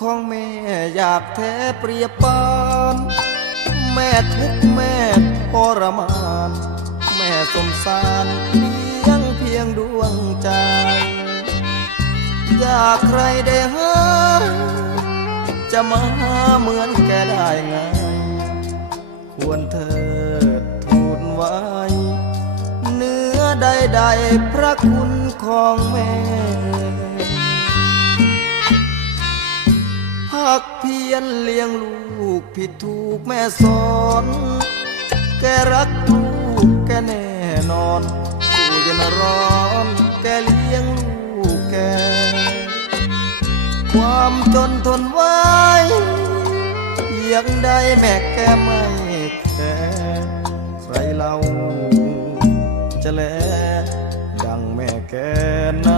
ของแม่อยากแท้เปรียบปานแม่ทุกแม่ทรมาน แม่สมสารเลี้ยงเพียงดวงใจ อยากใครได้หาจะมาเหมือนแกได้ไง ควรเธอทูลไว้ เนื้อใดๆพระคุณของแม่ หากเพียนเลี้ยงลูกผิดถูกแม่สอน แกรักลูกแกแน่นอนกูเย็นร้อนแกเลี้ยงลูกแก ความจนทนไว้ยังได้แม่แกไม่แค่ใครเราจะแลดังแม่แกนั้น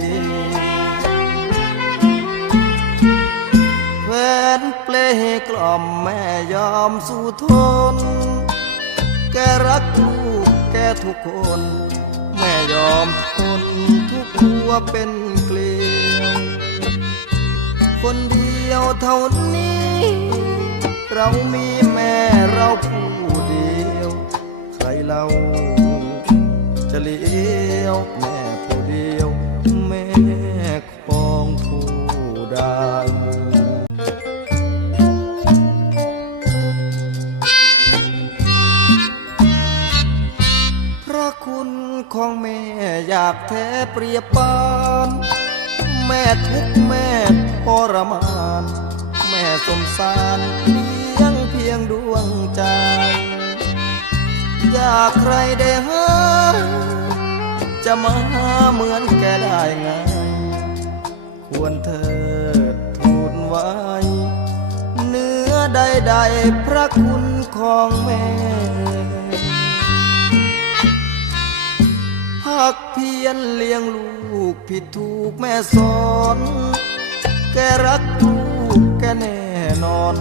เปลกล่อมแม่ยอมสู้ทน แกรักลูกแกทุกคน แม่ยอมทนทุกหัวเป็นเกลียว คนเดียวเท่านี้ เรามีแม่เราผู้เดียว ใครเรา ของแม่อยากแท้เปรียบปานแม่ทุกแม่ทรมาน แม่สมสารเลี้ยงเพียงดวงใจ อยากใครได้หาจะมาเหมือนแกได้ไง ควรเธอทูลไว้ เนื้อใดๆพระคุณของแม่ หากเพียนเลี้ยงลูกผิดถูกแม่สอน แกรักลูกแกแน่นอน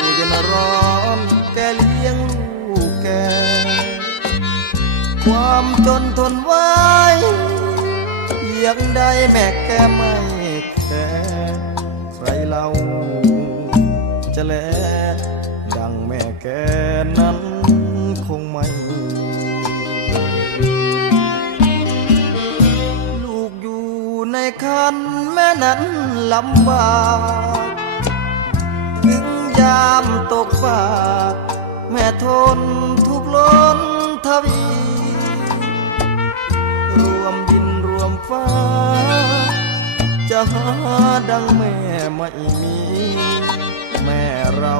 กูเย็นร้อนแกเลี้ยงลูกแก ความจนทนไว้ยังได้แม่แกไม่แค่ใครเราจะแลดังแม่แกนั้น คันแม่นั้นลำบาก ถึงยามตกฟ้าแม่ทนทุกข์ล้นทวี รวมดินรวมฟ้า จะหาดังแม่ไม่มี แม่เรา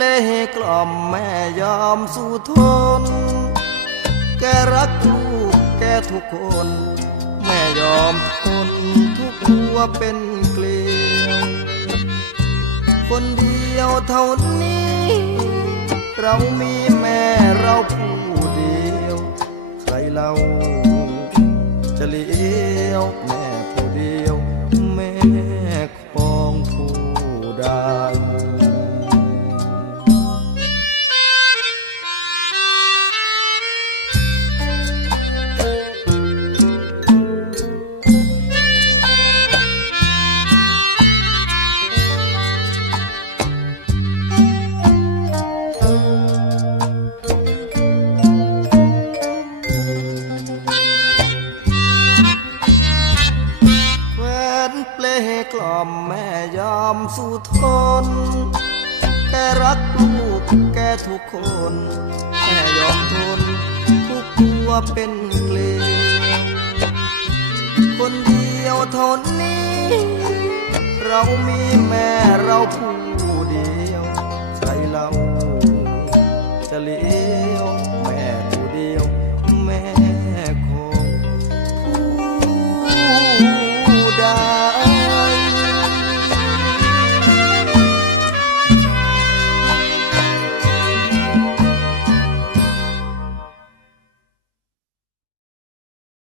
เปลกล่อมแม่ยอมสู้ทน แกรักลูกแกทุกคน แม่ยอมทนทุกหัวเป็นเกลียว คนเดียวเท่านี้ เรามีแม่เราผู้เดียว ใครเราจะเลี้ยวแม่ กล่อมแม่ยอมสู้ทน แกรักลูกแกทุกคน แม่ยอมทนทุกตัวเป็นเกลียวคนเดียวเท่านี้ เรามีแม่เราผู้เดียวใครเราเลี้